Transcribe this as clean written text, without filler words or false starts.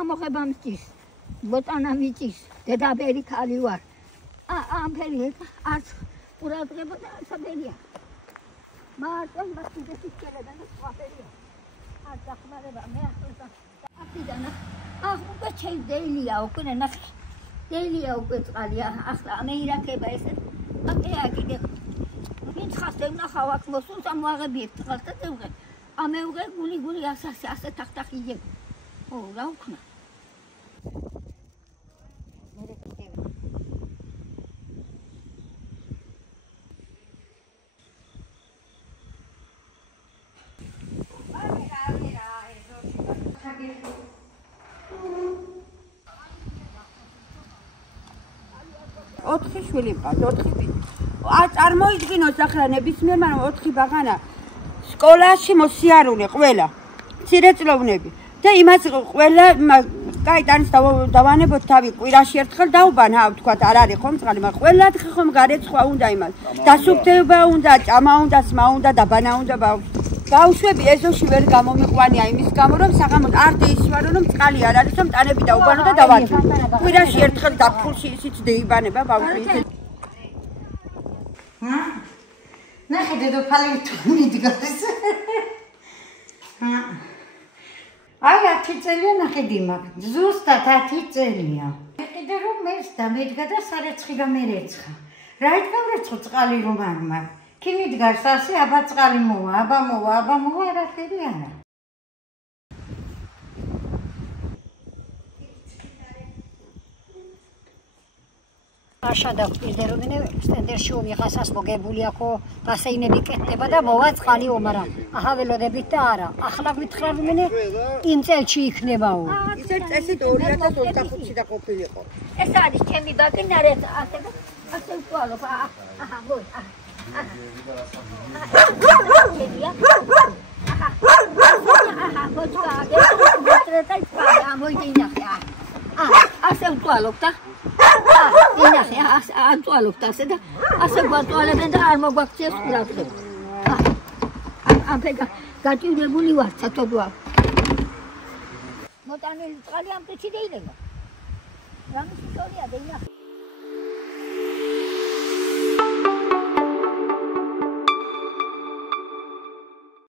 ამოღება მჭის, ბოტანა მიჭის, დედაბერი ქალი ვარ. ამ ფერი არც ყურადღება და არცაბერია. მარტო მასიდეთი შეიძლება და სხვა ფერია. არ დახმარება მე ახლა აქედან უკვე შეიძლება უკვე ნახე. დელია უკვე წყალია ახლა მე ირაქება ესე. აქე ვინც ხასე ნახავ აქ მოსულს ამ ვაღებიებ წყალს და წევღე. ამეუღე გული ასე თახთახი იებ. ო რა უქნა. ოთხი შვილი მყავს, 4 არ წარმოიდგინოს ახლა ნებისმიერ, მაგრამ 4 ბაღანა სკოლაში მოსიარულე ყველა მცირეწლოვნები და იმას ყველა კაი ტანის დავანებოთ თავი კვირაში ერთხელ დაუბანა ვთქვათ არ არის ხომ წყალი მაგრამ ყველა დღე ხომ გარეთ სხვა უნდა იმას დასუფთავება უნდა ჭამა უნდა სმა უნდა დაბანა უნდა ბავშვები ეზოში ვერ გამომიყვანია იმის გამო რომ საღამოდ არ დაისვარო რომ წყალი არ არის რომ ტანები დაუბანო და დავაჭრო კვირაში ერთხელ დაფხულში ისიც დაიბანება ბავშვი ნახე დედოფალი მიდგას აი 10 წელია ნახე დიმაკ ზუსტად 10 წელია კიდე რომ მერს დამედგა და სარეცხი გამერეცხა რა ითქვა წყალი რომ არ მაგ კი მიდგას ასე აბა წყალი მოვა აბა მოვა არაფერი არა აშა დაგვირდე რომ სტენდერში უმიხასას მოგებული აქო ბასეინები კეთდება და მოვა წყალი ომარა აჰა ველოდებით და არა ახლა გითხრა რომ იმ წელში იქნებაო ისე წესით 2025-ში და ყოფილიყო ეს არის ჩემი ბაკი ნარეთ ასე ვყვალობ აჰა მოი ასე ვყვალობ და ინახე აწვალობთ ასე და ასე გვაწვალებენ და არ მოგვაქციეს ყურადღება. ამ ფეგა გაჭირებული ვარ ცოტა. მოტანილი წყალი ამ პეჩი დაიდება. რამის ისტორია და ინახე